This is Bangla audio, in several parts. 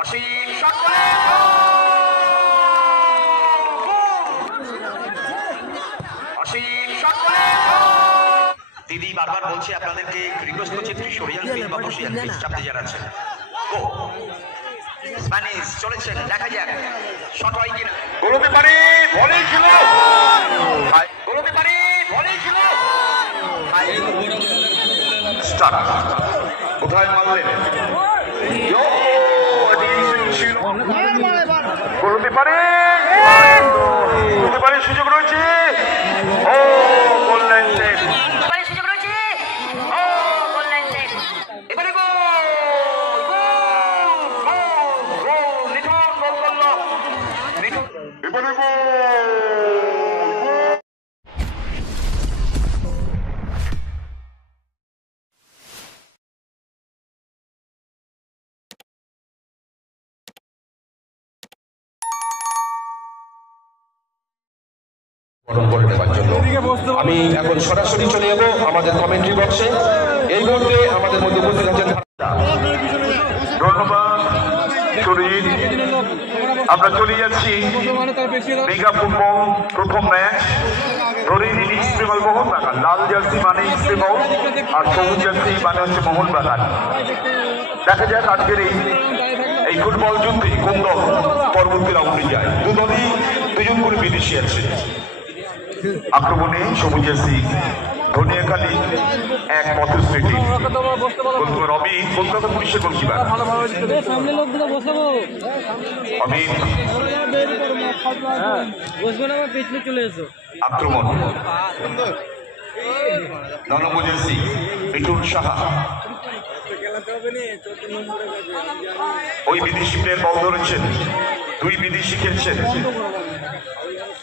অসীম সকলে অসীম সকলে দিদি বারবার বলছে আপনাদেরকে রিকোয়েস্ট করছে ত্রিশোরিয়ান ফিল্ম বা বসিয়ান ফিল্ম চাপতে যারা আছে ও স্প্যানিশ চলেছেন দেখা যাক শট হয় কিনা গোলতে পারে ভলি ছিল গোলতে পারে ভলি ছিল স্টার্ট কোথায় মারলেন গোলতে পারে সুযোগ রয়েছে ও গোল লাইন সেট সুযোগ রয়েছে ও গোল লাইন সেট এবারে গোল এবারে গোল আমি এখন সরাসরি চলে যাব আমাদের কমেন্ট্রি বক্সে এই মুহূর্তে আমাদের মধ্যে উপস্থিত আছেন ধন্যবাদ শরীর আমরা চলে যাচ্ছি দীঘা ফুটবল প্রথম ম্যাচ ধরেই নিন ইস্ট বেঙ্গল মোহনবাগান লাল জার্সি মানে ইস্ট বেঙ্গল আর সবুজ জার্সি মানে হচ্ছে মোহনবাগান দেখা যাক আজকের এই ফুটবল যুদ্ধে কোন দল পরবর্তী রাউন্ডে যায় দুদলই দুজন করে বিদেশি আছে আক্রমণে সবুজ জার্সি ধনিয়াখালী এক পথশ্রীটি রবি কলকাতা পুলিশের গোলকিপার আক্রমণ 9 নম্বর জার্সি মিঠুন সাহা ওই বিদেশি প্লেয়ার বল ধরেছেন দুই বিদেশি খেলছেন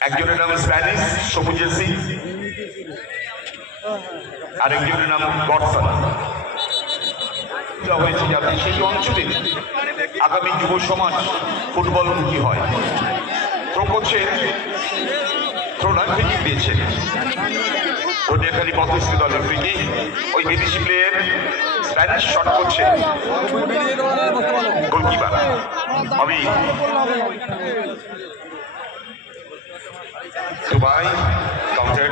একজনের নাম স্প্যানিশ সবুজ জার্সি আরেকজনের নাম গডসন হয়েছে যাতে সেই অঞ্চলে আগামী যুব সমাজ ফুটবল মুখী হয় থ্রো করছেন থ্রোলার ফ্রিকিক দিয়েছেন ধনিয়াখালী পথশ্রী দলের ফ্রিকিক ওই বিদেশি প্লেয়ার স্প্যানিশ শট করছে গোলকিপার আমি দুবাই কাউন্টার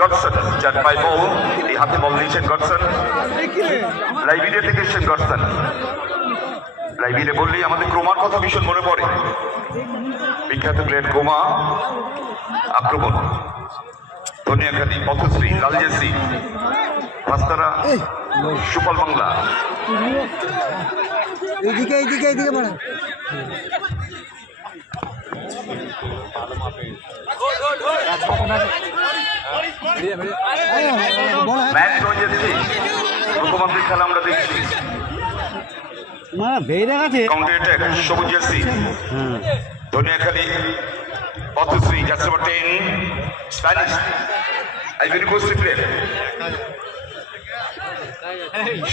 গডসন যার বাই বল এই হাতে বল নিয়েছেন গডসন লাইব্রেরিয়া থেকে এসেছেন গডসন লাইব্রেরিয়া বললেই আমাদের ক্রোমার কথা ভীষণ মনে পড়ে বিখ্যাত প্লেয়ার ক্রোমা আক্রমণ ধনিয়াখালী পথশ্রী লাল জার্সি রাস্তারা সুফল বাংলা এইদিকে এইদিকে এইদিকে মানে প্রথমার্ধের খেলা আমরা দেখছি সবুজ jersey Dhaniakhali Pathashree jersey number 10 Spanish Ivory Coast player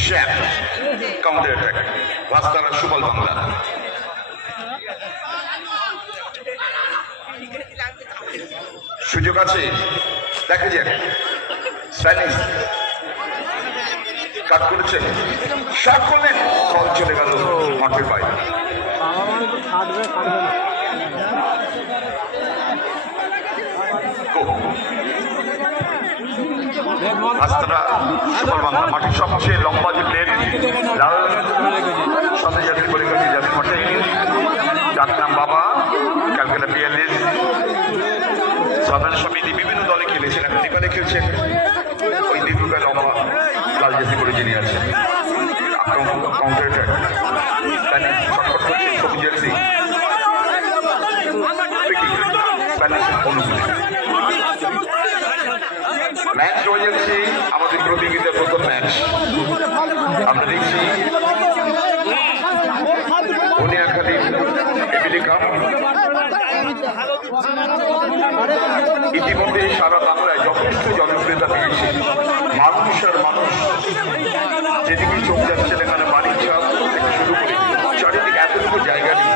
Shyam counter attack রাস্তারা সুফল বাংলা সুযোগ আছে দেখা যাক স্প্যানিশ কাট করেছেন শট করলেন বল চলে গেল মাঠের বাইরে রাস্তাটা সুফল বাংলা মাঠের সবচেয়ে লম্বা যে প্লেট লাল সাথে জাতীয় পরিকল্পিত জাতীয় মাঠে যার নাম বাবা ক্যালকাটা পিএলএস সাধারণ সমিতি বিভিন্ন দলে খেলেছেন এখন এখানে খেলছেন ওই দীর্ঘকাল লম্বা লাল জাতি করে যিনি আছেন কাউন্টার অ্যাটাক ছটফট করছেন সবুজ জার্সি ম্যাচ হয়ে যাচ্ছে আমাদের প্রতিযোগিতার প্রথম ম্যাচ আমরা দেখছি ধনিয়াখালী এপিলি কাপ ইতিমধ্যে সারা বাংলায় যথেষ্ট জনপ্রিয়তা পেয়েছে মানুষ আর মানুষ যেদিকে চোখ যাচ্ছে এখানে বাণিজ্য থেকে শুরু করে চারিদিকে এতটুকু জায়গা নেই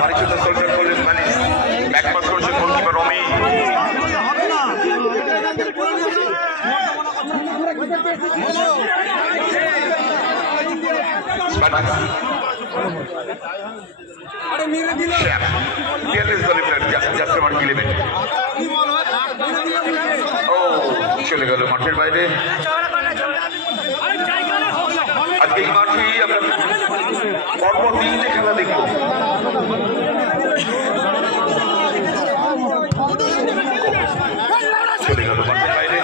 বাড়িচুদ্ধ সোল্ডার করলেন মানে ব্যাকপাস করছেন গোলকিপার রমি। চলে গেল মাঠের বাইরে। আজকে এই মাঠেই আমরা পরপর 3টে খেলা দেখব। চলে গেল মাঠের বাইরে।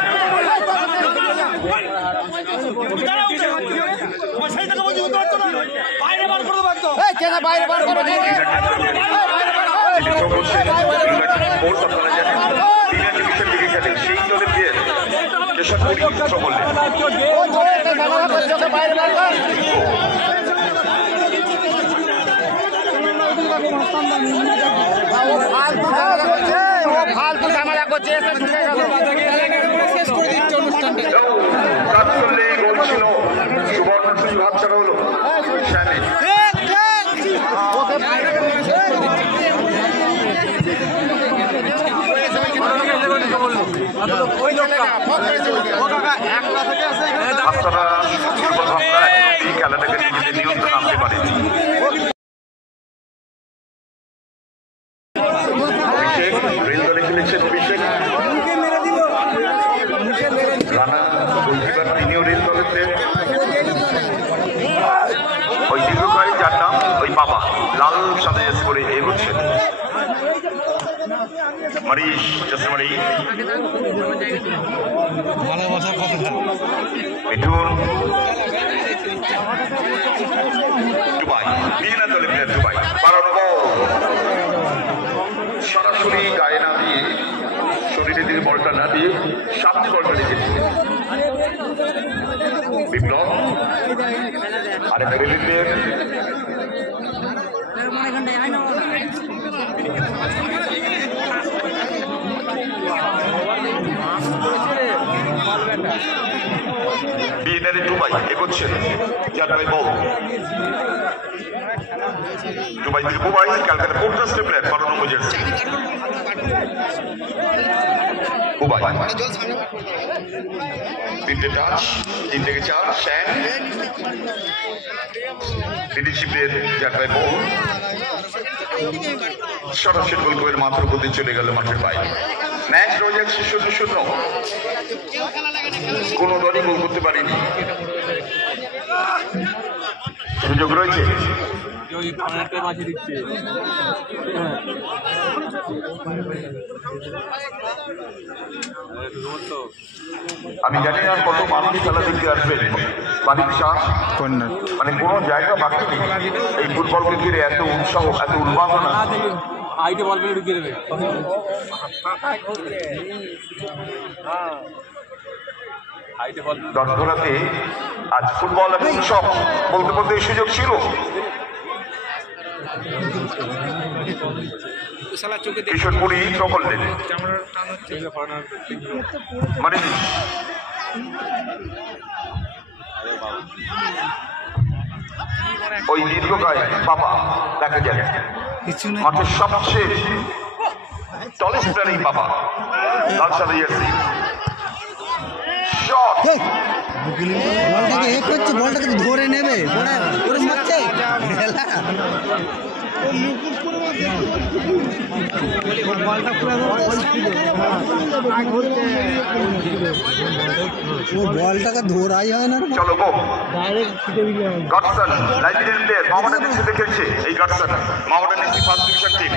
সেই দলের দিয়ে যেসব পরিচিত বললেন বলছিল সুবর্ণ সুযোগ হাতছাড়া হলো। এই খেলাটাকে নিজেদের নিয়ন্ত্রণ আনতে পারেনি। রেল দলে খেলেছেন অভিষেক রানা, গোলকিপার তিনিও রেল দলেতে। ওই দীর্ঘকালী যার নাম ওই বাবা লাল সাদা করে এগোচ্ছেন। মরিশ চশমারি মিঠুন দুবাই বিনা দলে প্লেয়ার দুবাই সরাসরি গায়ে না দিয়ে শরীরে দিয়ে বলটা না দিয়ে সামনে বলটা রেখেছিলেন বিপ্লব। আরেক রেলিতে বিএনএর দুবাই এগোচ্ছেন যার ভাই বল দুবাই থেকে বুবাই ক্যালকাটা পোর্টাসের প্লেয়ার 12 নম্বর জার্সি বুবাই। 3টে টাচ 3 থেকে 4 শ্যান লিডারশিপের যার ভাই বল সরাসরি গোলকিপারের মাথার উপর দিয়ে চলে গেল মাঠের বাইরে। ম্যাচ রয়ে যাচ্ছে 0-0। কোন দলই গোল করতে পারেনি। সুযোগ রয়েছে আমি জানি না কত মানুষ খেলা দেখতে আসবেন। বাড়ির চাষ মানে কোন জায়গা বাকি নেই এই ফুটবলকে ঘিরে এত উৎসাহ এত উন্মাদনা। আইটে বল পেলে ঢুকিয়ে দেবে। দশধরাতে আজ ফুটবল এবং উৎসব বলতে বলতে এই সুযোগ ছিল। কিশোরপুরি করলেন মানে ওই দীর্ঘকায় বাবা দেখা যায় মাঠের সবচেয়ে টলেস্ট প্লেয়ার বাবা লাল সাদা জার্সি। বলটাকে ধরে নেবে বলটাকে ধরাই হয় না। চলো গো গডসন নাইজেরিয়ান প্লেয়ার মাওলানা নেসিতে খেলছে। এই গডসন মাওলানা নেসি ফার্স্ট ডিভিশন টিম।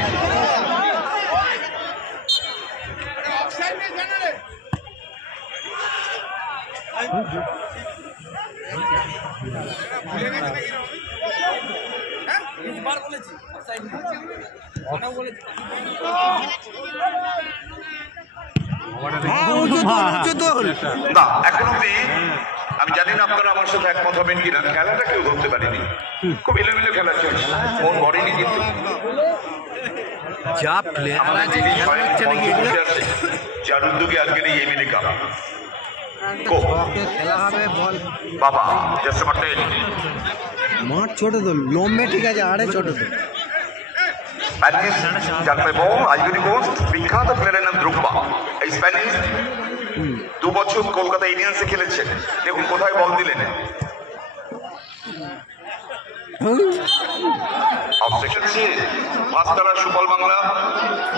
না এখন অব্দি আমি জানি না আপনারা আমার সাথে একমত হবেন কিনা, খেলাটা কেউ ধরতে পারেনি। খুব এলোমেলো খেলা চলছে, মন ভরেনি কিন্তু যার উদ্যোগে আজকের এই এমএলএ কাপ বাবা জাস্ট মাঠ ছোট তো লম্বে ঠিক আছে, আরে ছোট তো স্প্যানিশ জার্মান বল আইভরি কোস্ট বিখ্যাত প্লেয়ারের নাম দ্রুগবা। এই স্প্যানিশ 2 বছর কলকাতা ইন্ডিয়ান্সে খেলেছেন। দেখুন কোথায় বল দিলেন, অবজেকশন সে মাস্টারা সুবল বাংলা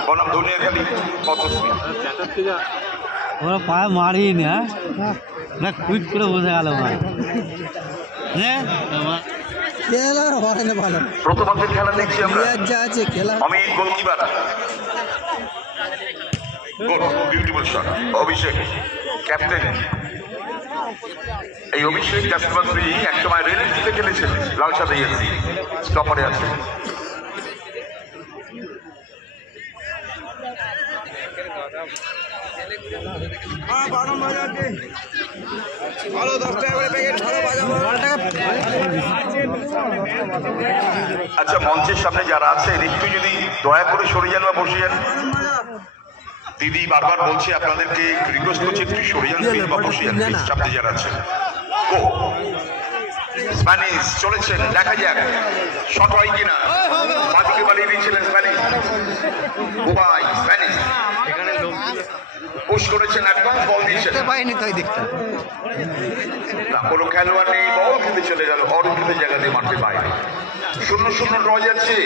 বনাম ধনিয়াখালী পথশ্রী। ওরা পায়ে মারিনি, না কুইক করে বসে গেল ভাই। খেলা হয় না ভালো, প্রথমার্ধের খেলা দেখছি আমরা। যা আছে খেলা। অমিত গোলকিপার, গোল বিউটিফুল শট। অভিষেক ক্যাপ্টেন। এই অভিষেক জাসপাত্রী একসময় রেলের দিকে খেলেছেন, লাল সাদা জার্সি, স্টপারে আছে। আচ্ছা, মঞ্চের সামনে যারা আছেন একটু যদি দয়া করে সরে যান বা বসে যান। দিদি বারবার বলছে আপনাদেরকে, রিকোয়েস্ট করছে একটু সরে যান বা বসে যান সামনে যারা আছেন। গো স্প্যানিশ চলেছেন, দেখা যাক শট হয় কিনা। বাদিকে বাড়িয়ে দিয়েছিলেন স্প্যানিশ, দুবাই স্প্যানিশ পুশ করেছেন, অ্যাডভান্স বল দিয়েছেন। না, কোনো খেলোয়াড় নেই, বল খেতে চলে গেল অরক্ষিত জায়গা দিয়ে মাঠের বাইরে। 0-0 ড্র যাচ্ছে।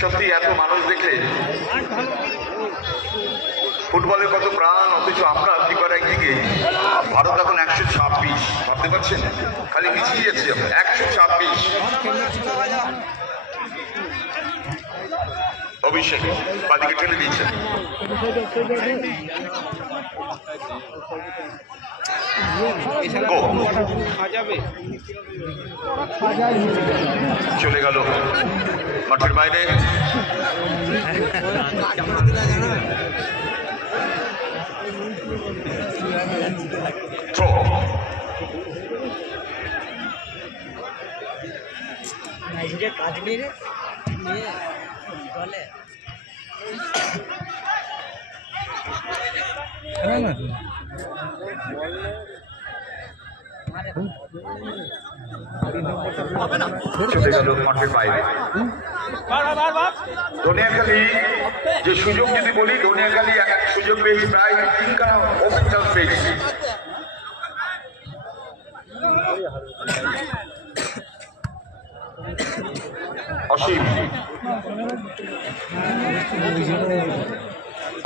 সত্যি এত মানুষ দেখলে ফুটবলের কত প্রাণ, অথচ আমরা ফিফার একদিকে ভারত এখন 126, ভাবতে পারছেন? খালি পিছিয়ে যাচ্ছে 126। অভিষেক বাদিকে ঠেলে দিচ্ছে, চলে গেল মাঠের বাইরে। থ্রো চলে গেল মাঠের বাইরে। ধনিয়াখালী যে সুযোগ যদি বলি, ধনিয়াখালী এক সুযোগ পেয়েছি, প্রায় 3খানা ওপেন চান্স পেয়েছি। অসীম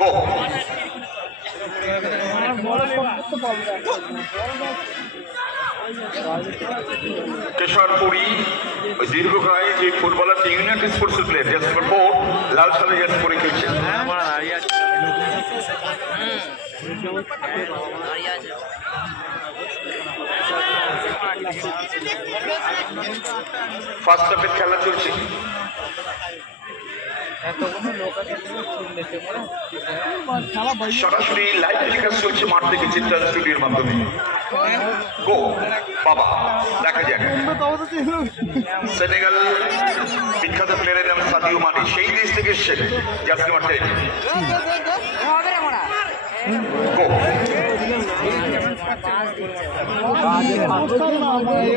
গো কেশরপুরি দীর্ঘকায় যে footballer United sports player, jersey number 4 লাল সাদা জার্সি পরে খেলছে। ফার্স্ট হাফের খেলা চলছে। সরাসরি লাইভ টেলিকাস্ট চলছে মাঠ থেকে চিত্রা স্টুডিওর মাধ্যমে। গো বাবা, দেখা যাক। সেনেগাল বিখ্যাত প্লেয়ারের নাম সাদিও মানি, সেই দেশ থেকে এসছেন জার্সি নাম্বার 10। গো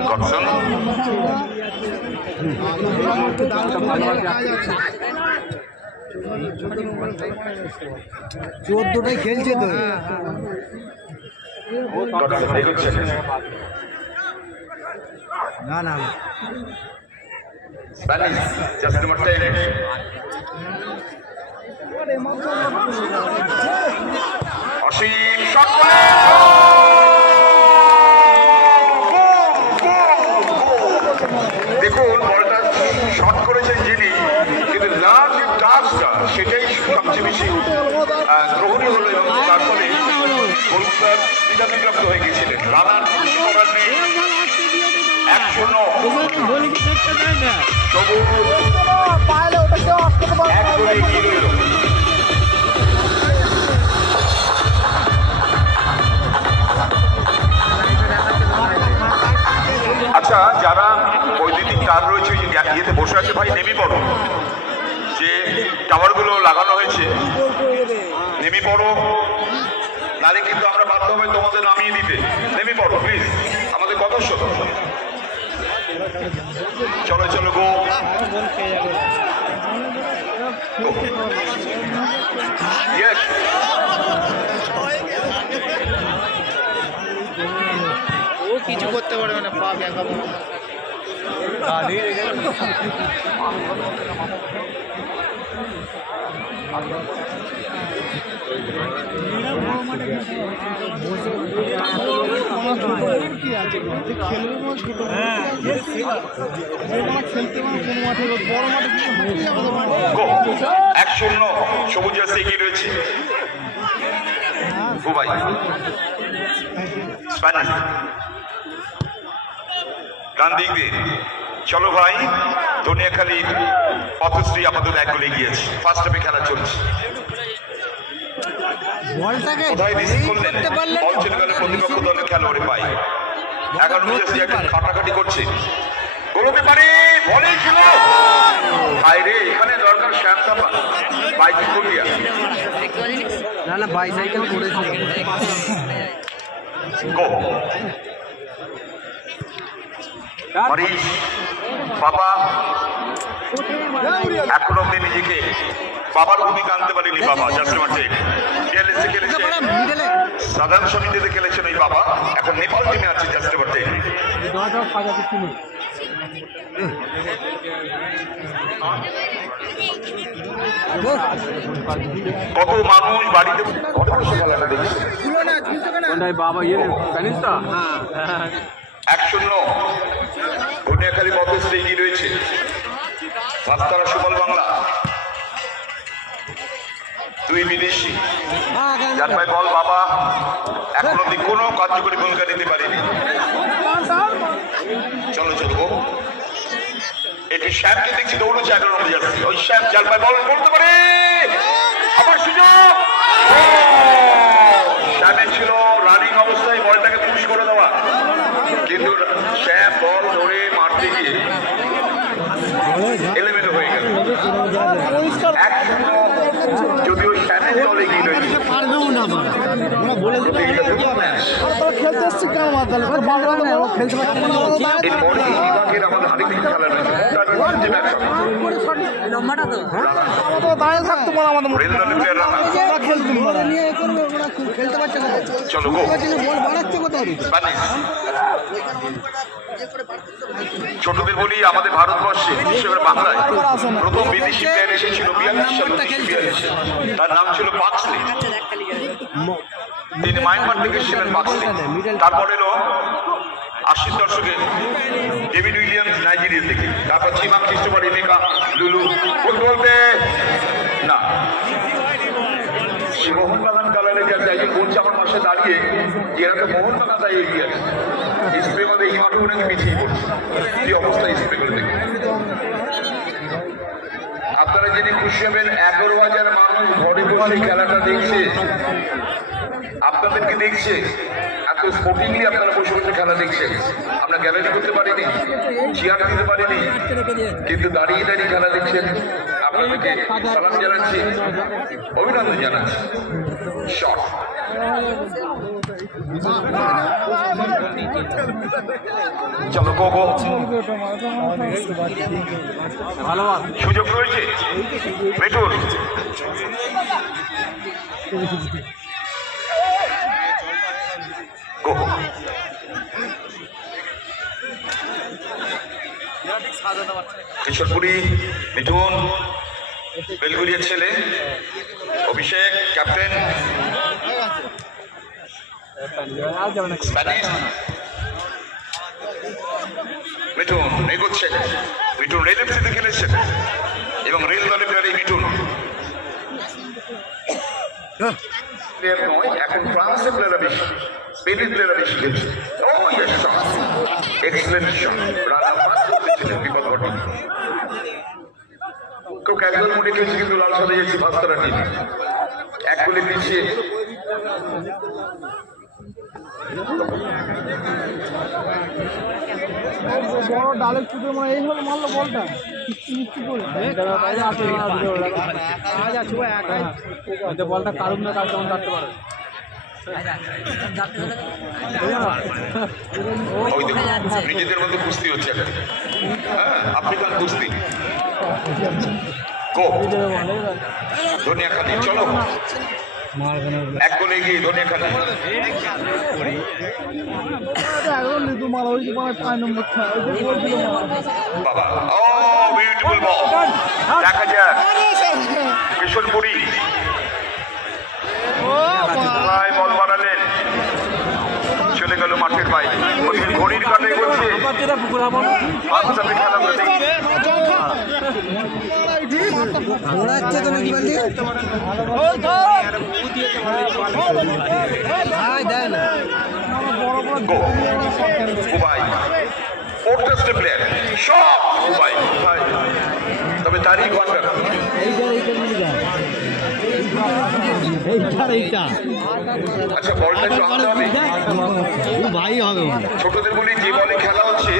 গডসন, 14টাই খেলছে তো। না না স্প্যানিশ জার্সি নাম্বার 10। অসীম শট করে দেখুন, বলটা শট করেছেন যিনি, কিন্তু লাস্ট যে টাচটা সেটাই সবচেয়ে বেশি গ্রহণীয় হলো এবং তার ফলে গোলকিপার বিপ্রাপ্ত হয়ে গেছিলেন। রানার খুশি করার নেই। 1-0 এক গোলে এগিয়ে রইল। আচ্ছা, যারা বৈদ্যুতিক তার রয়েছে ইয়েতে বসে আছে, ভাই নেমে পড়ো। যে টাওয়ারগুলো লাগানো হয়েছে নেমে পড়ো, নালে কিন্তু আমরা বাধ্য হবে তোমাদের নামিয়ে দিতে। নেমে পড়ো প্লিজ, আমাদের কথা শোনো। চলো চলো গো Yes. ও কিছু করতে পারবে না, পা ব্যাকা এক শূন্য সবুজ রাস্তা এগিয়ে রয়েছে দুবাই স্প্যানিশ ডান দিক দিয়ে চলো ভাই দুনিয়াখালীর পথশ্রী আপাতত এক গোলে এগিয়েছে ফার্স্ট হাফে খেলা চলছে কোথায় রিসিভ করলেন বল চলে গেলে প্রতিপক্ষ দলের খেলোয়াড়ে পাই 11 জার্সি একটা খাটাখাটি করছে গোলকে পারে বলে ছিল ভাই রে এখানে দরকার শ্যামটা বাইসাইকেল দিয়া না বাইসাইকেল করেছে গো হরিশ বাবা এখন অব্দি নিজেকে বাবার ভূমিকা আনতে পারেনি বাবা জার্সি মাঠে বিএলএসএ খেলেছে সাধারণ সমিতিতে খেলেছেন ওই বাবা এখন নেপাল টিমে আছে জার্সি মাঠে কত মানুষ বাড়িতে কত বসে খেলাটা দেখছে বাবা ইয়ে স্প্যানিশটা 1-0 দুনিয়াখালী পথশ্রী এগিয়ে রয়েছে ভাস্তারা সুবল বাংলা দুই বিদেশি যার ভাই বল বাবা এখন অব্দি কোনো কার্যকরী ভূমিকা নিতে পারেনি চলো চলো এটি শ্যামকে দেখছি দৌড়ছে 11 নম্বর জার্সি ওই শ্যাম জাল ভাই বল করতে পারে আবার সুযোগ শ্যামের ছিল রানিং অবস্থায় বলটাকে পুশ করে দেওয়া কিন্তু শ্যাম বল ধরে মারতে গিয়ে এলোমেলো হয়ে গেল যদিও শ্যামের দল এগিয়ে রয়েছে এরপরে এই বিভাগের আমাদের আরেকটি খেলা রয়েছে চলো গো ছোটদের বলি আমাদের ভারতবর্ষে বিশেষ করে বাংলায় প্রথম বিদেশি প্লেয়ার এসেছিল 42 সালে তার নাম ছিল পাক্সলি তিনি মায়ানমার থেকে এসেছিলেন পাক্সলি তারপর এলো 80 দশকে ডেভিড উইলিয়ামস নাইজেরিয়া থেকে তারপর চিমা খ্রিস্টোফার এমেকা লুলু বলতে বলতে না মোহনবাগান কালারের কাছে একজন বলছে আমার পাশে দাঁড়িয়ে এরকম মোহনবাগান তাই এগিয়ে আছে স্প্রেমাতে এই মাঠে অনেক পিছিয়ে পড়ছে এই অবস্থা স্প্রেগুলো দেখে আপনারা জেনে খুশি হবেন 11,000 মানুষ ঘরে বসে খেলাটা দেখছে আপনাদেরকে দেখছে এত স্পোর্টিংলি আপনারা বসে বসে খেলা দেখছেন আমরা গ্যালারি করতে পারিনি চেয়ার দিতে পারিনি কিন্তু দাঁড়িয়ে দাঁড়িয়ে খেলা দেখছেন আপনাদেরকে সালাম জানাচ্ছি অভিনন্দন জানাচ্ছি শট চলো গো গো সুযোগ রয়েছে মেটুর গো কিশোরপুরি মিঠুন বেলগুড়িয়ার ছেলে অভিষেক ক্যাপ্টেন মিঠুন এগোচ্ছেন মিঠুন রেল এফসিতে খেলেছেন এবং রেল দলের প্লেয়ার এই মিঠুন নয় এখন ফ্রান্সের প্লেয়াররা বেশি স্পেনের প্লেয়াররা বেশি খেলছে এক্সেলেন্ট শট রানা পাস করতেছিলেন বিপদ ঘটনা কেউ ক্যাজুয়াল মোডে খেলছে কিন্তু লাল সাদে যাচ্ছে ভাস্তারা টিম এক গোলে পিছিয়ে বড় ডালের চুটে মানে এইভাবে মারলো বলটা বলটা কারুন না কার কেমন কাটতে পারে ওই দেখুন নিজেদের মধ্যে কুস্তি হচ্ছে এখানে। হ্যাঁ, আফ্রিকান কুস্তি। গো ধনিয়া খালি, চলো এক গোলে এগিয়ে ধনিয়া খালি। বাবা, ও বিউটিফুল বল, দেখা যাক কিশোরপুরি বল বাড়ালেন, চলে গেল মাঠের বাইরে। ঘড়ির কাটে বলছে খেলা করে তবে তারই ঘন্টা আচ্ছা বলটা ভাই হবে ছোটদের বলি যে বলে খেলা হচ্ছে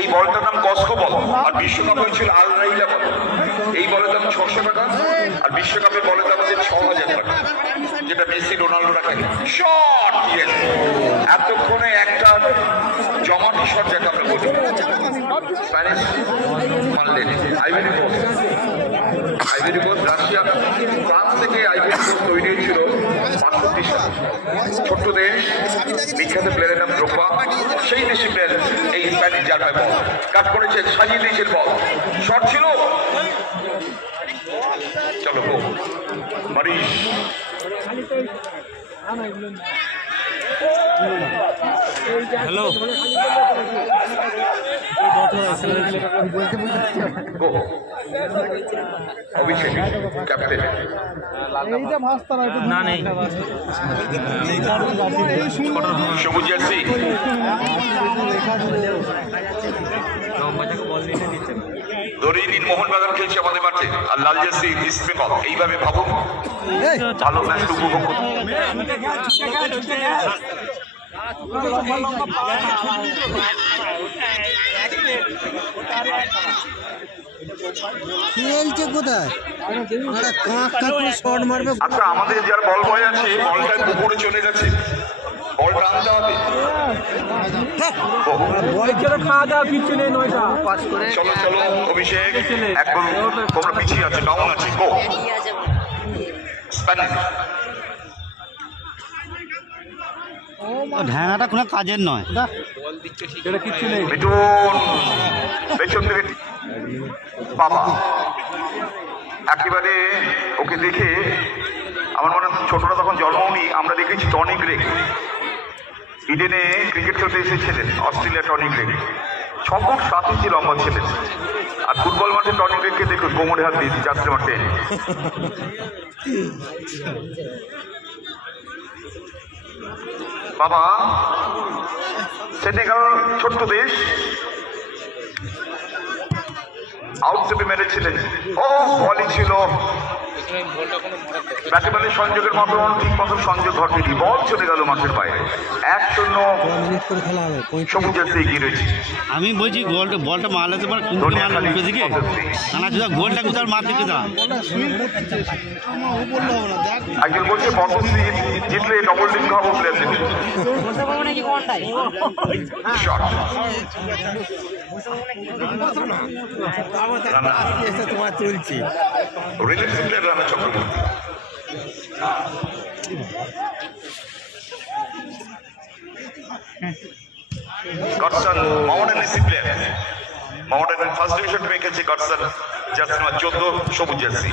এই বলটার নাম কস্কো বল, আর বিশ্বকাপ হয়েছিল আল রাইলা বল। এই বলের দাম 600 টাকা, আর বিশ্বকাপের বলের দাম হচ্ছে 6000 টাকা, যেটা মেসি রোনাল্ডোরা খেলে। শট, ইয়েস, এতক্ষণে একটা জমাটি শট যাকে আমরা বলি। স্প্যানিশ মানলেন Ivory Coast, Ivory Coast Russia France থেকে আইভরি কোস্ট তৈরি হয়েছিল 65 সালে। ছোট্ট দেশ, বিখ্যাত প্লেয়ারের নাম দ্রোপা, সেই দেশি প্লেয়ার এই স্প্যানিশ জার্মায় বল কাট করেছেন, সাজিয়ে দিয়েছেন বল, শট ছিল। চলো গো মারিস, হ্যালো অভিষেক ক্যাপ্টেন না নেই সবুজ জার্সি, ধরিয়ে দিন মোহনবাগান খেলছে আমাদের মাঠে, আর লাল জার্সি ইস্ট বেঙ্গল। এইভাবে ভাবুন, ভালো ম্যাচ উপভোগ করুন। খেলছে কোথায়? শট মারবে। আচ্ছা, আমাদের যার বল বয় আছে বলটা উপরে চলে গেছে, বলটা আনতে হবে। চলো চলো অভিষেক, এখন তোমরা পিছিয়ে আছে, ডাউন আছে। গো স্প্যানিশ, ঢ্যাঙাটা কোনো কাজের নয়, মিঠুন পেছন থেকে বাবা একেবারে ওকে দেখে আমার মনে হয় ছোটরা তখন জন্মনি আমরা দেখেছি টনি গ্রেগ ইডেনে ক্রিকেট খেলতে এসেছিলেন, অস্ট্রেলিয়া টনি গ্রেগ 6 ফুট 7 ইঞ্চি লম্বা ছিলেন। আর ফুটবল মাঠে টনি গ্রেগকে দেখুন কোমরে হাত দিয়েছি যাত্রী মাঠে। বাবা সেনেগাল ছোট্ট দেশ, আউট চেপে মেরেছিলেন। ও বলই ছিল ব্যাটে বলে সংযোগের মতন ঠিক মতন সংযোগ ঘটেনি, বল চলে গেল মাঠের বাইরে। 1-0 সবুজ জার্সি এগিয়ে রয়েছে। আমি বলছি বলটা মারলে তো উল্টো দিকে না, যা গোলটা কোথাও মারতে কোথা। একজন বলছে পদ্মশ্রী জিতলে ডবল ডিম খাবো প্লেয়ারদের। শট, তোমার চলছে relief player Rana Chakraborty. Godson mountain AC player, mountain first division টিমে খেলছে গডসন, জার্সি নাম্বার 14 সবুজ jersey.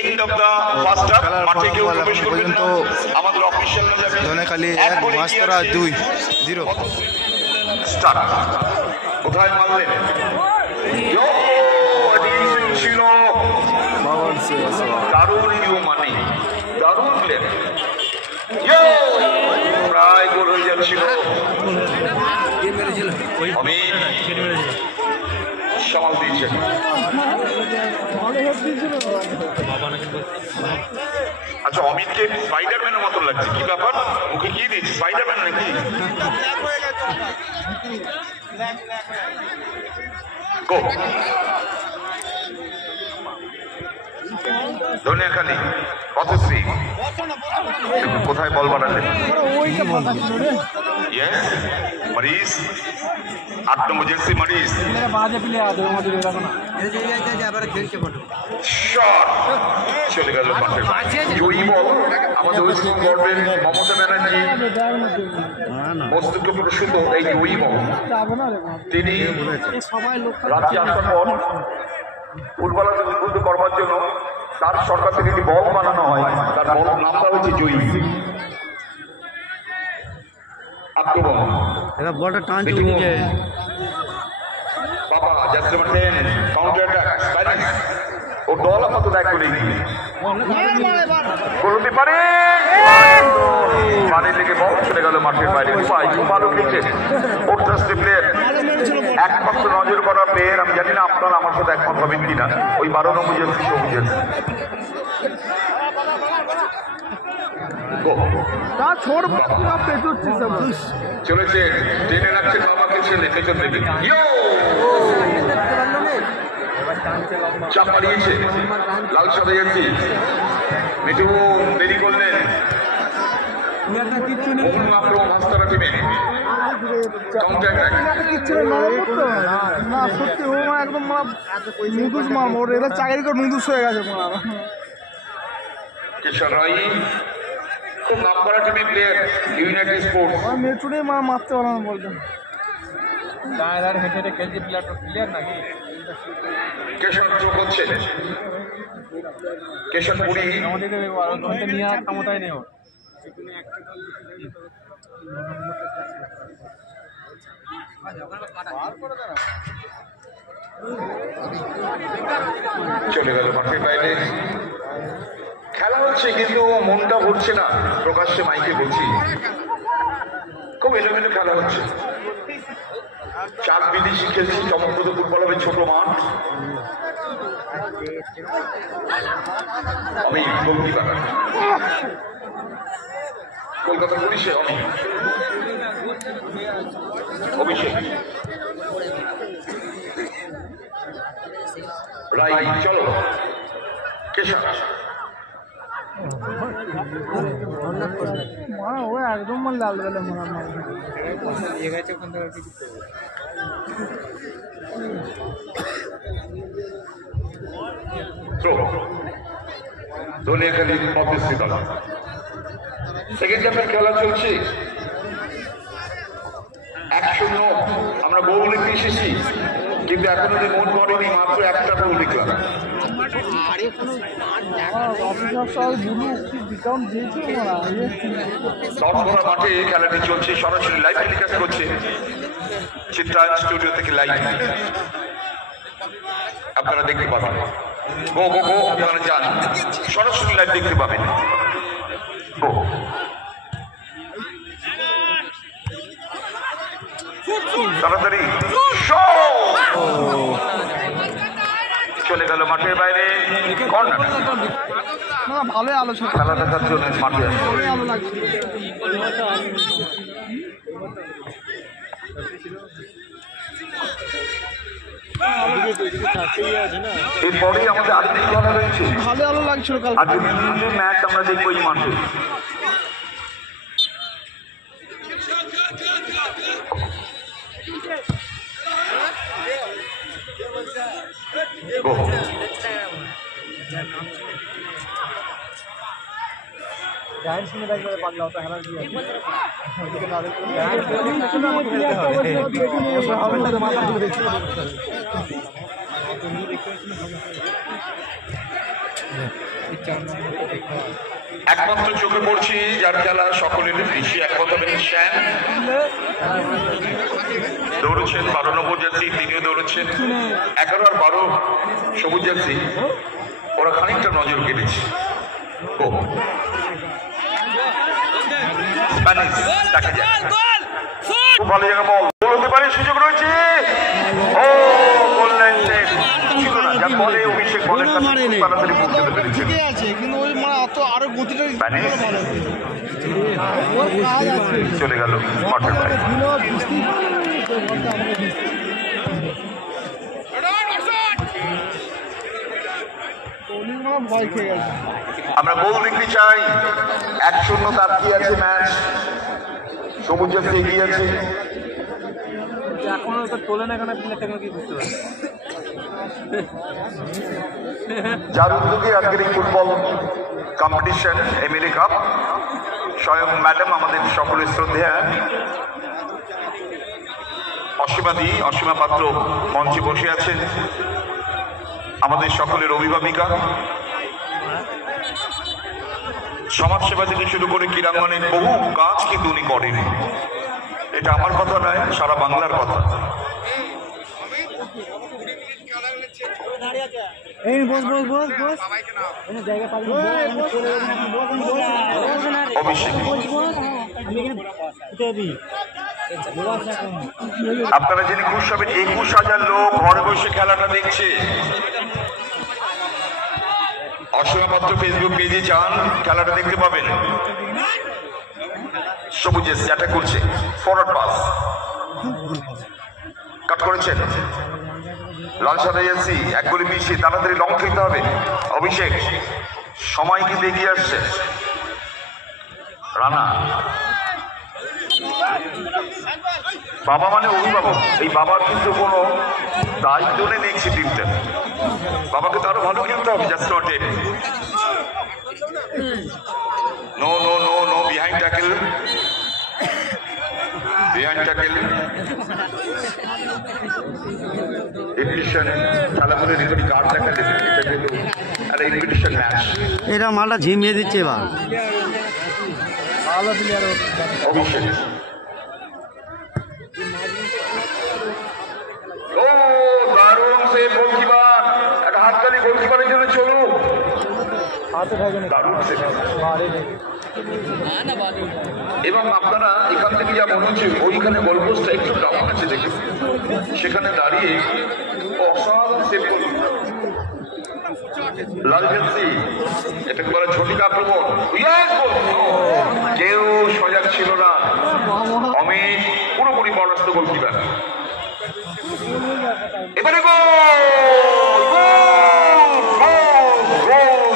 End of the first half, মাঠে কেউ প্রবেশ করবেন না, আমাদের অফিশিয়াল যাবে ধনেখালি 1 মাস্টারা 2-0 স্টার্ট। কোথায় মারলেন? ছিল দারুণ ইউ মানে দারুণ প্লেয়ার, প্রায় গোল হয়ে যাচ্ছিল। অমিত সামাল দিয়েছেন। আচ্ছা, অমিতকে স্পাইডারম্যানের মতো লাগছে, কি ব্যাপার? ওকে কি দিয়েছে, স্পাইডারম্যান নাকি? গো ধনিয়াখালী পথশ্রী কোথায় বল বাড়ালেন মরিস 8 নম্বর জার্সি মরিস শট চলে গেল জয়ী বল আমাদের ওয়েস্ট বেঙ্গলের মমতা ব্যানার্জি মস্তিষ্ক প্রসূত এই জয়ী বল তিনি রাজ্যে আসার পর ফুটবলারদের উদ্বুদ্ধ করবার জন্য তার সরকার থেকে একটি বল বানানো হয়, তার বল নামটা হচ্ছে জয়ী। আক্রমণ এরা বলটা টানছে ওদিকে বাবা যাচ্ছে মাঠেন কাউন্টার অ্যাটাক স্প্যানিশ ও দল আমাকে ব্যাক করে গিয়ে করতে পারে পানি থেকে বল চলে গেল মাঠের বাইরে। খুব ভালো খেলছেন ওটাস্টি প্লেয়ার, একমাত্র নজর করা প্লেয়ার। আমি জানি না আপনারা আমার সাথে একমত হবেন কিনা, ওই 12 নম্বর জার্সি সবুজ চলেছে টেনে রাখছে বাবাকে ছেলে পেছন থেকে চাপ মারিয়েছে লাল সাদা জার্সি মিঠু দেরি করলেন আক্রমণ হাস্তারা টিমে কাউন্টার অ্যাটাক সত্যি ও একদম নুদুস মারবো এরা চাকরি করে নুদুস হয়ে গেছে কিশোর রায় খুব নাম করা টিমের প্লেয়ার ইউনাইটেড স্পোর্টস মেট্রোতে মারতে পারলাম বলতাম কেশব যোগ হচ্ছে কেশব পুরী ক্ষমতায় নেই চলে গেল মাঠের বাইরে। খেলা হচ্ছে কিন্তু মনটা ভরছে না, প্রকাশ্যে মাইকে বলছি খুব এলোমেলো খেলা হচ্ছে। 4 বিদেশি খেলছি, চমকপ্রদ ফুটবল হবে, ছোট মাঠ। আমি গোলকিপার কলকাতা পুলিশে আমি অভিষেক রাই। চলো কেশব ও একদম লাল বেলা ধনিয়াখালী মধ্যস্থিত সেকেন্ড হাফের খেলা চলছে 1-0। আমরা গোল লিখতে এসেছি কিন্তু এখনো যে মন করেনি, মাত্র একটা গোল লিখলাম। দর্শকরা মাঠে খেলাটি চলছে, সরাসরি লাইভ টেলিকাস্ট করছে চিত্রায়ন স্টুডিও থেকে লাইভ আপনারা দেখতে পাবেন। গো গো গো আপনারা যান, সরাসরি লাইভ দেখতে পাবেন। গো তাড়াতাড়ি চলে গেল মাঠের বাইরে। কর্নার ভালোই আলোচনা খেলা দেখার জন্য মাঠে আসছে। ভালো লাগছে এরপরে আমাদের আর্থিক খেলা রয়েছে, ভালো আলো লাগছিল কাল আজকে ম্যাচ আমরা দেখবো এই মাঠে। একমাত্র চোখে পড়ছি যার খেলা সকলের বেশি একমত হবেন শ্যাম। দৌড়ছেন 12 নম্বর জার্সি, তিনিও দৌড়চ্ছেন। 11 আর 12 সবুজ জার্সি, ওরা খানিকটা নজর কেটেছে। খুব ভালো জায়গা বল হতে পারে, সুযোগ রয়েছে। ও গোল লাইন সেট ছিল না, যার বলে অভিষেক বলের কাছে তাড়াতাড়ি পৌঁছাতে পেরেছেন। ঠিকই আছে কিন্তু ওই অত আরো গতিটা চলে গেল মাঠের বাইরে। ভয় খেয়ে গেছে। আমরা গোল দেখতে চাই। 1-0 তাকিয়ে আছে ম্যাচ। সবুজ জার্সি এগিয়ে আছে। এখনো তো তোলে না কেন প্লেয়ারটা কি বুঝতে পারছি যার উদ্যোগে আজকের এই ফুটবল কম্পিটিশন এমএলএ কাপ, স্বয়ং ম্যাডাম আমাদের সকলের শ্রদ্ধেয়া অসীমা পাত্র মঞ্চে বসে আছেন, আমাদের সকলের অভিভাবিকা। সমাজসেবা থেকে শুরু করে ক্রীড়াঙ্গনের বহু কাজ কিন্তু উনি করেন। এটা আমার কথা নয়, সারা বাংলার কথা। অভিষেক, আপনারা জেনে খুশি হবেন 21,000 লোক ঘরে বসে খেলাটা দেখছে। অসীমা পাত্র ফেসবুক পেজে যান, খেলাটা দেখতে পাবেন। সবুজ অ্যাটাক করছে, ফরওয়ার্ড পাস কাট করেছেন, লাল সাদা জার্সি এক গোলে পিছিয়ে, তাড়াতাড়ি লং খেলতে হবে। অভিষেক সময় কিন্তু এগিয়ে আসছে। রানা, বাবা মানে অভিভাবক, এই বাবার কিন্তু কোনো দায়িত্ব নেই দেখছি টিমটা। বাবাকে তো আরো ভালো খেলতে হবে। Just not it, no no no no, behind tackle, behind tackle. Invitation খেলাধুলের রিজনি কার্ড দেখা যেতে একটা ইনভিটেশন ম্যাচ। এরা মালটা ঝিমিয়ে দিচ্ছে এবার। অভিষেক, ও দারুণ সে গোলকিপার, একটা হাততালি গোলকিপারের জন্য চলুক। দারুণ সে। এবং আপনারা এখান থেকে যা মনে হচ্ছে ওইখানে গোলপোস্টটা একটু ডাউন আছে দেখুন, সেখানে দাঁড়িয়ে অসাধারণ সেভ করুন। লাল জার্সি, এটা বলে ঝটিকা আক্রমণ, কেউ সজাগ ছিল না। অমিত পুরোপুরি পরাস্ত গোলকিপার। এবারে গোল,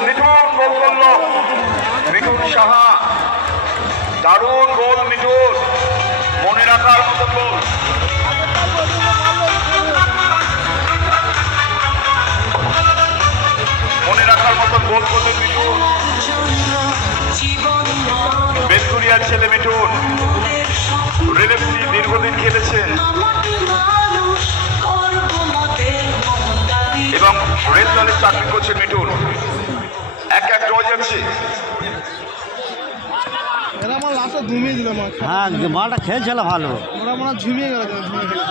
মিঠুন গোল করলো, মিঠুন সাহা, দারুণ গোল মিঠুন, মনে রাখার মতো গোল। মনে রাখার মতো গোল করলেন মিঠুন, বেলকুরিয়ার ছেলে মিঠুন। রেলেফসি দীর্ঘদিন খেলেছেন এবং রেল দলে চাকরি করছেন মিঠুন। 1-1 ড্র যাচ্ছে। এরা আমার লাস্টে ঘুমিয়ে দিল মাছ। হ্যাঁ, মালটা খেলছিল ভালো। ওরা মনে হয় ঝুমিয়ে গেল, ঝুমিয়ে গেল।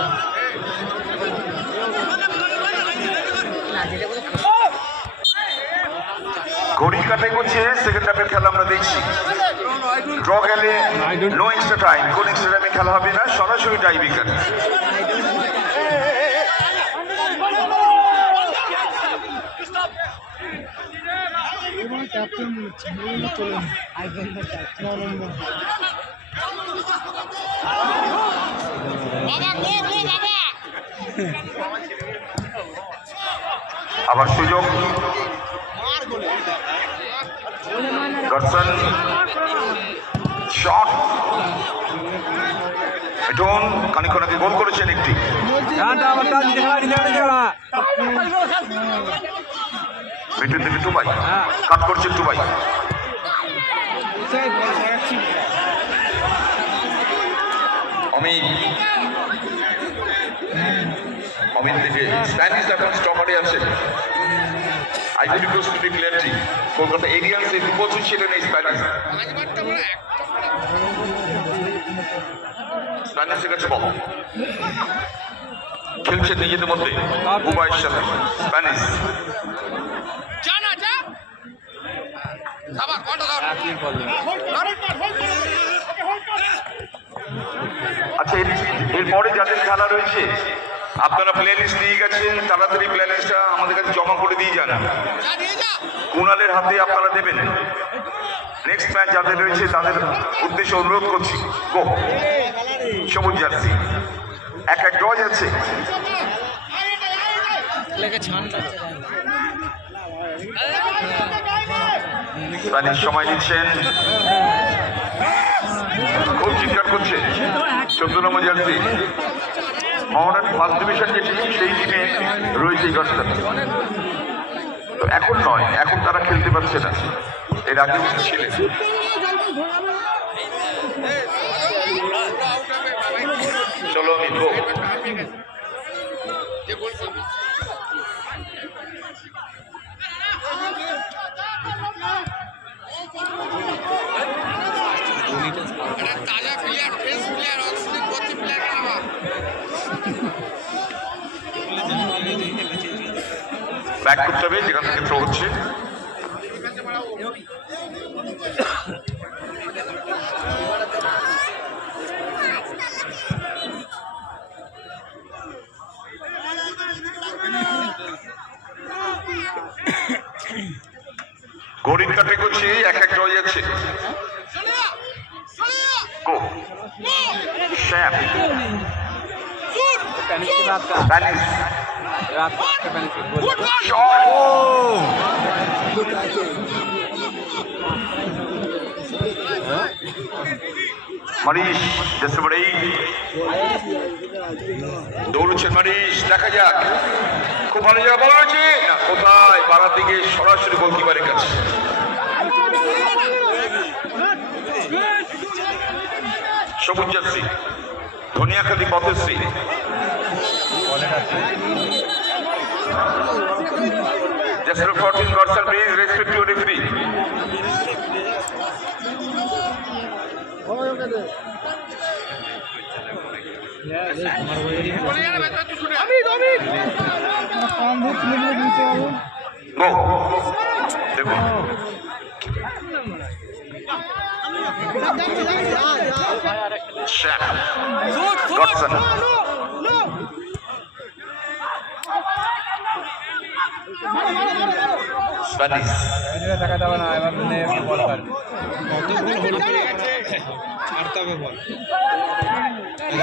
ঘড়ি কাটে করছে সেকেন্ড হাফের খেলা আমরা দেখছি। ড্র গেলে নো এক্সট্রা টাইম, কোন এক্সট্রা টাইমে খেলা হবে না, সরাসরি টাই ব্রেকার। ক্যাপ্টেন চলে আবার সুযোগ, দর্শন শট, মিঠুন খানিকক্ষণ আগে গোল করেছেন একটি। মিঠুন থেকে টুবাই কাট করছেন, টুবাই অমিত থেকে স্প্যানিশ এখন স্টপারে আছে। I will request to declare team. Kolkata Aryans এর প্রচুর ছিলেন এই স্প্যানিশ। স্প্যানিশের কাছে বল খেলছে নিজেদের মধ্যে উভয়ের সাথে। স্প্যানিশ আচ্ছা, এরপরে যাদের খেলা রয়েছে আপনারা প্লে লিস্ট নিয়ে গেছেন, তাড়াতাড়ি প্লে লিস্টটা আমাদের কাছে জমা করে দিয়ে যান, কুণালের হাতে আপনারা দেবেন। নেক্সট ম্যাচ যাদের রয়েছে তাদের উদ্দেশ্যে অনুরোধ করছি। গো সবুজ জার্সি 1-1 ড্র যাচ্ছে। স্প্যানিশ সময় নিচ্ছেন, খুব চিৎকার করছে 14 নম্বর জার্সি মোহামেডান ফার্স্ট ডিভিশন যে টিম, সেই টিমে রয়েছে গডসন। তো এখন নয়, এখন তারা খেলতে পারছে না, এর আগে ছিলেন। চলো মিঠো, ব্যাক করতে হবে যেখান থেকে থ্রো হচ্ছে। ঘড়ির কাটে করছি, এক এক হয়ে যাচ্ছে। মনীষ দৌড়ছেন, মনীষ দেখা যাক, খুব ভালো জায়গা বলা হয়েছে না, কোথায় বাড়ার দিকে সরাসরি গোলকিপারের কাছে। সবুজ jersey Dhaniakhali Pathashree, just reporting Godson, please respect your referee. Go. দেখুন Godson, Spanish টাকা দেবে না, এবার বল পারবে।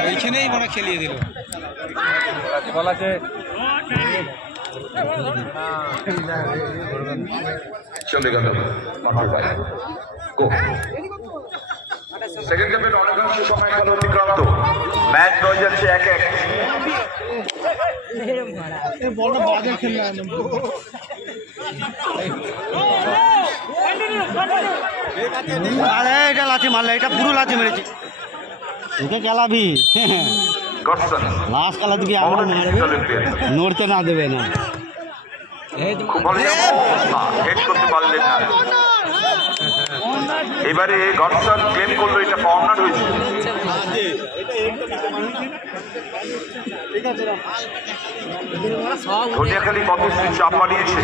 ওইখানেই মনে খেলিয়ে দিল। বল আছে চলে গেল মাঠের বাইরে। গো সেকেন্ড হাফের অনেকাংশ সময় খেলা অতিক্রান্ত, ম্যাচ হয়ে যাচ্ছে 1-1। বলটা বাজে খেললাম, আরে এটা লাথি মারলে, এটা পুরো লাথি মেরেছে, এটা খেলাবি গডসন লাস্ট খেলা দিকে আমরা নড়তে না দেবে না। খুব ভালো হেড করতে পারলেন না। এবারে গডসন ক্লেম করলো এটা কর্নার হয়েছে। ধনিয়াখালী পথশ্রী চাপ মারিয়েছে,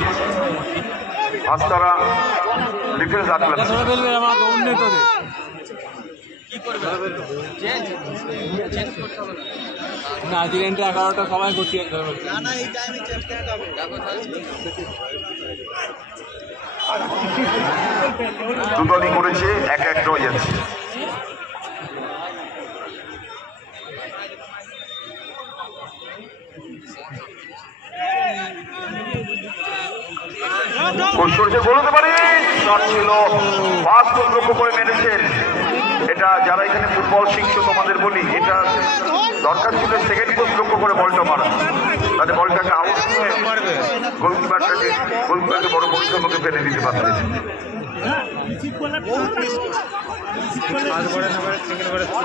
ভাস্তারা ডিফেন্স রাখলেন। নাজিল্যান্ডে 11টা সময় করছি, দুদলই করেছে, 1-1 হয়ে যাচ্ছে। ঐশ্বর্যে বলতে পারি শট ছিল, ফার্স্ট গোল লক্ষ্য করে মেরেছেন। এটা যারা এখানে ফুটবল শিখছো তোমাদের বলি, এটা দরকার ছিল সেকেন্ড পোস্ট লক্ষ্য করে বলটা মারা, তাহলে বলটাকে আউট নিয়ে গোলকিপারকে বড় পরিশ্রম মুখে ফেলে দিতে পারতেন।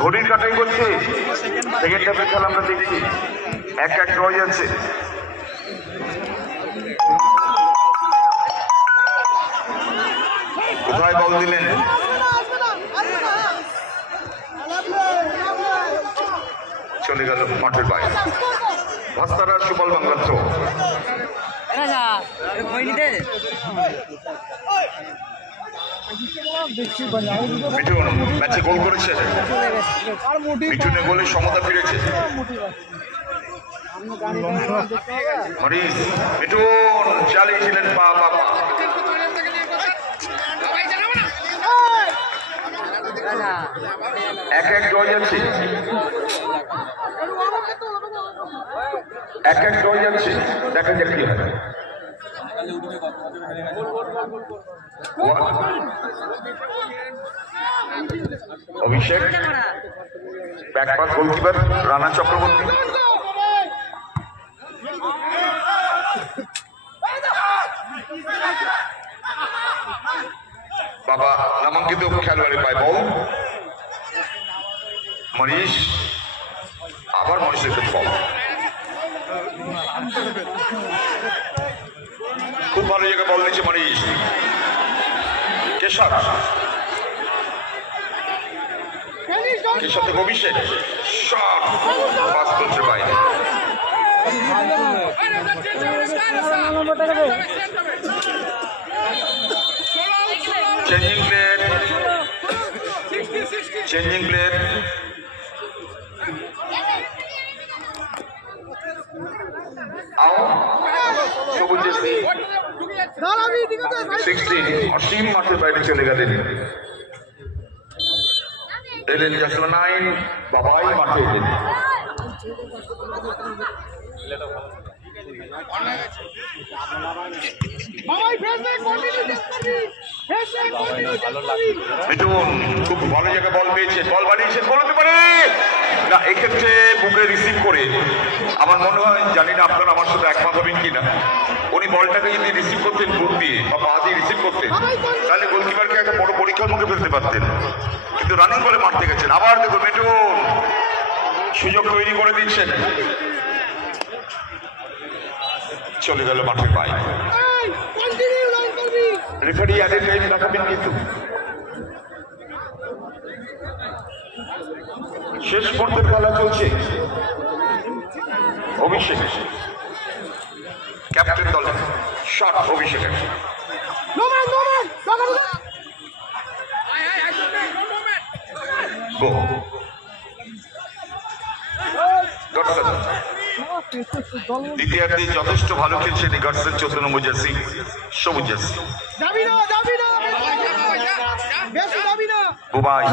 ঘড়ির কাটাই করছে, সেকেন্ড হাফের খেলা আমরা দেখছি, 1-1 হয়ে যাচ্ছে। কোথায় বল দিলেন, চলে গেল মাঠের বাইরে। ভাস্তারা সুবল বাংলার থ্রো, মিঠুন ম্যাচে গোল করেছে, মিঠুনে গোলে সমতা ফিরেছে। মিঠুন চালিয়েছিলেন পা পা পা, 1-1 হয়ে যাচ্ছে, 1-1 হয়ে যাচ্ছে, দেখা যাক কি হয়। অভিষেক ব্যাকপাস গোলকিপার রানা চক্রবর্তী। বাবা নামাঙ্কিত খেলোয়াড়ের পায় বল। মনীষ আবার মনীষের বল, খুব ভালো জায়গায় বল নিচ্ছে মনীষ। কেশব থেকে অভিষেক শট পাস করছে বাইরে। চেঞ্জিং প্লেয়ার সবুজ জার্সি 16 অসীম মাঠের বাইরে চলে গেলেন। এলেন জার্সি 9 বাবাই মাঠে এলেন। মিঠুন খুব ভালো জায়গায় বল পেয়েছে, বল বাড়িয়েছেন, বল হতে পারে না। এক্ষেত্রে বুকে রিসিভ করে আমার মনে হয়, জানি না আপনারা আমার সাথে একমত হবেন কিনা, উনি বলটাকে যদি রিসিভ করতেন বুক দিয়ে বা পা দিয়ে রিসিভ করতেন, তাহলে গোলকিপারকে একটা বড় পরীক্ষার মুখে ফেলতে পারতেন। কিন্তু রানিং বলে মারতে গেছেন। আবার দেখুন মিঠুন সুযোগ তৈরি করে দিচ্ছেন, চলে গেল মাঠের বাইরে। রেফারি আগে টাইম দেখাবেন, কিন্তু শেষ মুহূর্তের খেলা চলছে। অভিষেক ক্যাপ্টেন দল, শট অভিষেকের। দ্বিতীয়ার্ধে যথেষ্ট ভালো খেলছেন গডসেন 14 নম্বর জার্সি, সবুজ জার্সি। বুবাই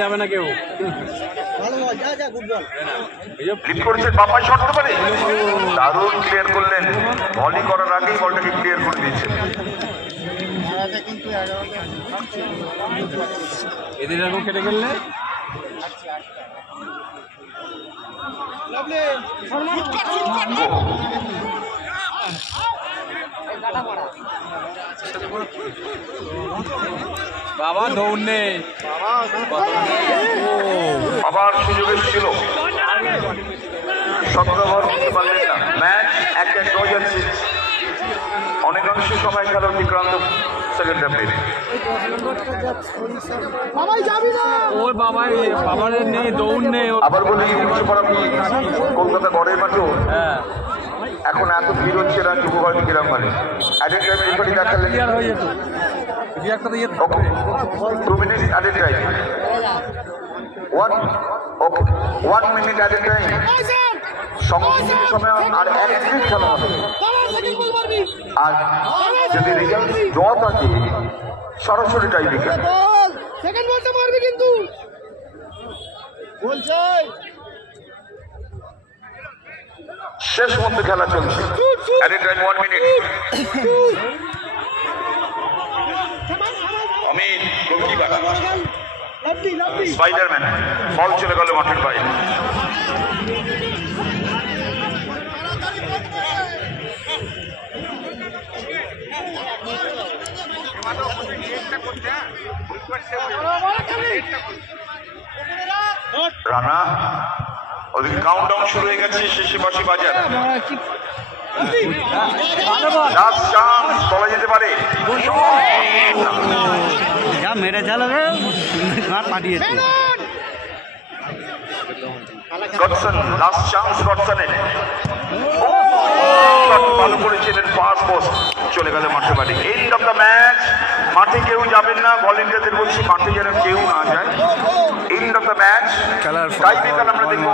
যাবে না কেউ, লিড করেছেন বাপাই, শট হতে পারে, দারুণ ক্লিয়ার করলেন। ভলি করার আগেই বলটাকে ক্লিয়ার করে দিয়েছেন। এদের এরকম কেটে গেলে বাবা দৌড় নেই, আবার সুযোগ এসেছিল, সত্যবার করতে পারলেন না। ম্যাচ 1-1 হয়ে যাচ্ছে। অনেকাংশ সময় খেলা অতিক্রান্ত সেকেন্ড হাফে। ওর বাবার নেই, দৌড় নেই। আবার বলি কলকাতা গড়ের মাঠেও এখন এত ভিড় হচ্ছে না যুবভারতী গ্রাম মানে। অ্যাডেড টাইম রেফারি দেখালেন 2 minute added time, 1 minute added time, সময় আর 1 মিনিট খেলা হবে। আর যদি রেজাল্ট ড্র থাকে সরাসরি টাই ব্রেকার। শেষ মধ্যে খেলা চলছে, added time 1 minute. Amit goalkeeper, Spiderman, ball চলে গেল মাঠের বাইরে। রানা ওদিকে কাউন্টডাউন শুরু হয়ে গেছে, শেষে বাঁশি বাজার। লাস্ট চান্স বলা যেতে পারে। যা মেরে চালাবে পাঠিয়েছে গডসন, লাস্ট চান্স গডসনের, ভালো করেছিলেন, ফার্স্ট পোস্ট, চলে গেল মাঠে বাড়ি। And of the match. মাঠে কেউ যাবেন না, ভলেন্টিয়ারদের বলছি মাঠে যেন কেউ না যায়। End of the match. Tie breaker আমরা দেখব।